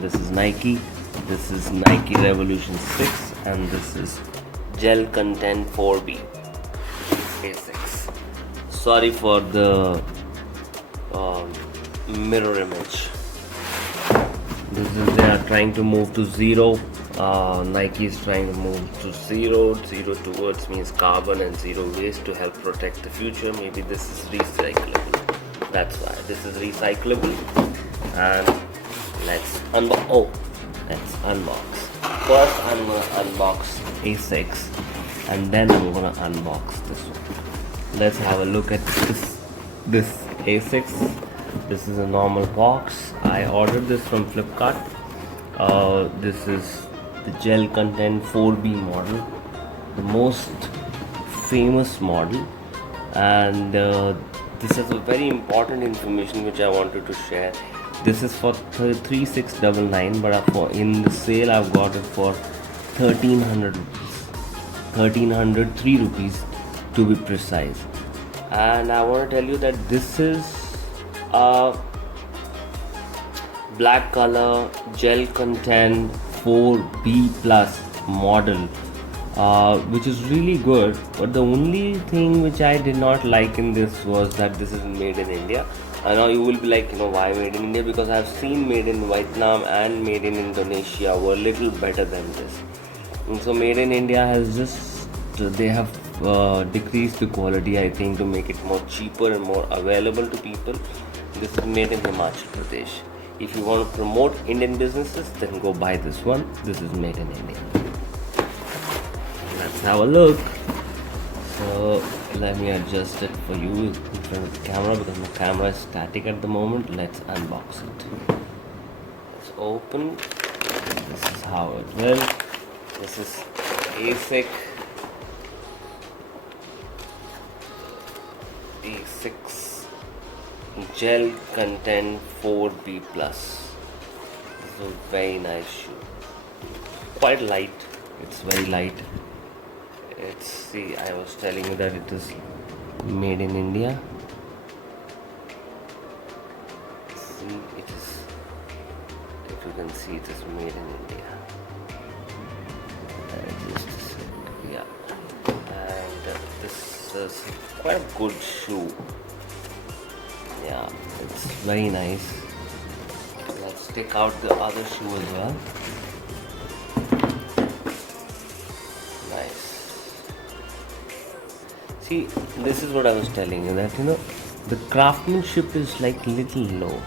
and this is Nike. This is Nike Revolution 6 and this is Gel Contend 4B Asics. Sorry for the mirror image. This is they are trying to move to zero. Nike is trying to move to zero towards means carbon and zero waste to help protect the future. Maybe this is recyclable. That's why this is recyclable. And let's unbox. First, I'm gonna unbox Asics, and then I'm gonna unbox this one. Let's have a look at this Asics. This is a normal box. I ordered this from Flipkart. This is the Gel Contend 4B model, the most famous model, and this is a very important information which I wanted to share. This is for 3699, but in the sale I've got it for 1300 rupees, 1303 rupees to be precise. And I want to tell you that this is a black color Gel Contend 4B plus model, which is really good. But the only thing which I did not like in this was that this is made in India. I know you will be like, why made in India? Because I've seen made in Vietnam and made in Indonesia were a little better than this. And so made in India has just, they have decreased the quality, I think, to make it more cheaper and more available to people. This is made in Himachal Pradesh. If you want to promote Indian businesses, then go buy this one. This is made in India. Let's have a look. So let me adjust it for you in front of the camera because my camera is static at the moment. Let's unbox it. Let's open. This is how it will. This is Asics Gel Contend 4B plus. This is a very nice shoe. Quite light. It's very light. See, I was telling you that it is made in India. See, it is. If you can see, it is made in India. Yeah, and this is quite a good shoe. Yeah, it's very nice. Let's take out the other shoe as well. Nice. See, this is what I was telling you, that the craftsmanship is like little low.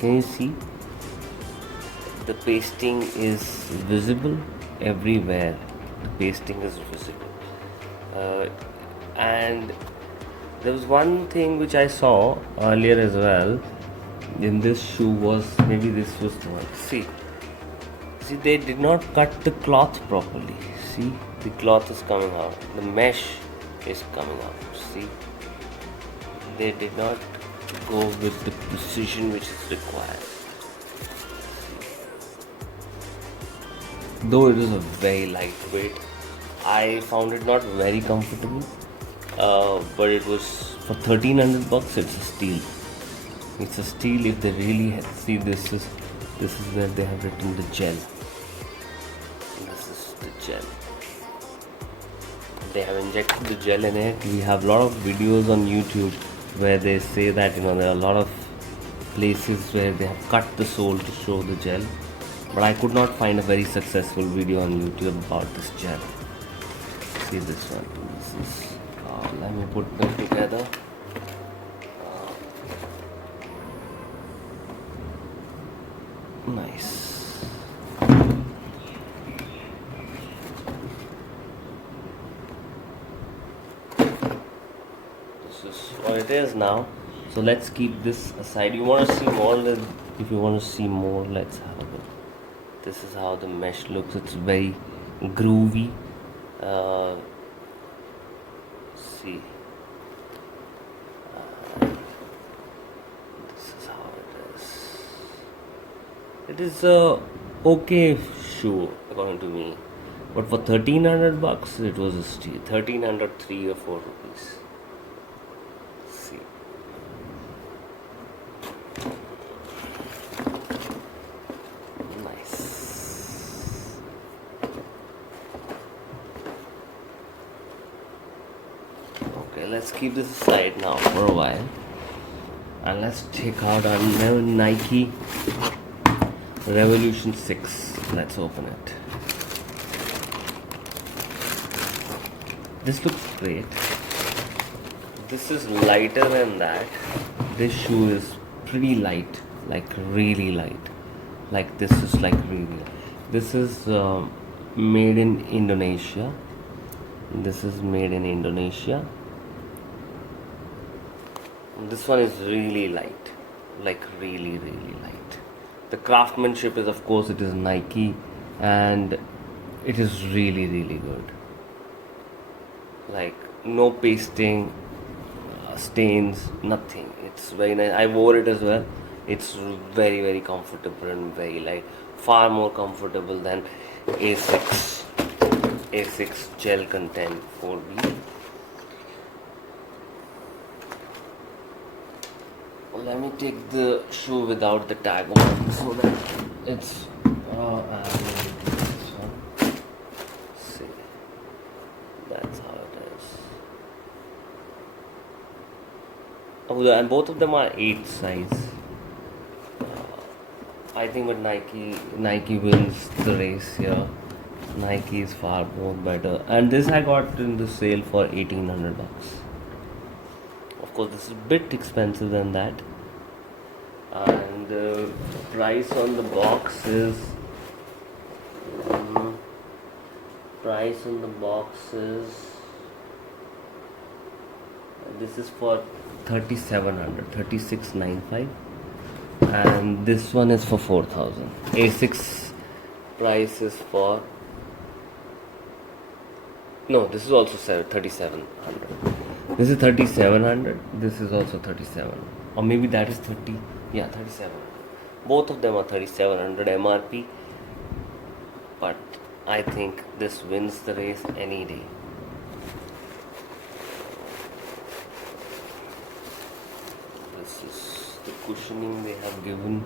Can you see? The pasting is visible everywhere. The pasting is visible. And there was one thing which I saw earlier as well in this shoe was, maybe this was the one. See, they did not cut the cloth properly. See, the cloth is coming out. The mesh is coming out. See, they did not go with the precision which is required. Though it is a very lightweight, I found it not very comfortable. But it was for 1300 bucks. It's a steal. It's a steal if they really see this is where they have written the gel. This is the gel. They have injected the gel in it. We have a lot of videos on YouTube where they say that there are a lot of places where they have cut the sole to show the gel, but I could not find a very successful video on YouTube about this gel. See this one. This is. Let me put them together. Nice. This is what it is now. So let's keep this aside. You want to see more? If you want to see more, let's have a look. This is how the mesh looks. It's very groovy. See, this is how it is. It is a okay shoe according to me, but for 1300 bucks it was a steal. 1303 or 4 rupees. See, nice. Okay, let's keep this aside now for a while. And let's check out our Nike Revolution 6. Let's open it. This looks great. This is lighter than that. This shoe is pretty light, like really light. Like this is like really. This is made in Indonesia. This is made in Indonesia. This one is really light, like really light. The craftsmanship is, of course, it is Nike, and it is really good. Like no pasting, stains, nothing. It's very nice. I wore it as well. It's very comfortable and very light. Far more comfortable than Asics Gel Contend 4B. Let me take the shoe without the tag on so that it's this one. See, that's how it is. Oh, and both of them are 8 size. I think with Nike wins the race here. Nike is far more better, and this I got in the sale for $1,800. Of course, this is a bit expensive than that. And the price on the box is this is for 3,700, 3,695, and this one is for 4,000. Asics price is for this is also 3,700. This is 3,700. This is also 3,700, or maybe that is 30. Yeah, 3,700. Both of them are 3,700 MRP, but I think this wins the race any day. This is the cushioning they have given.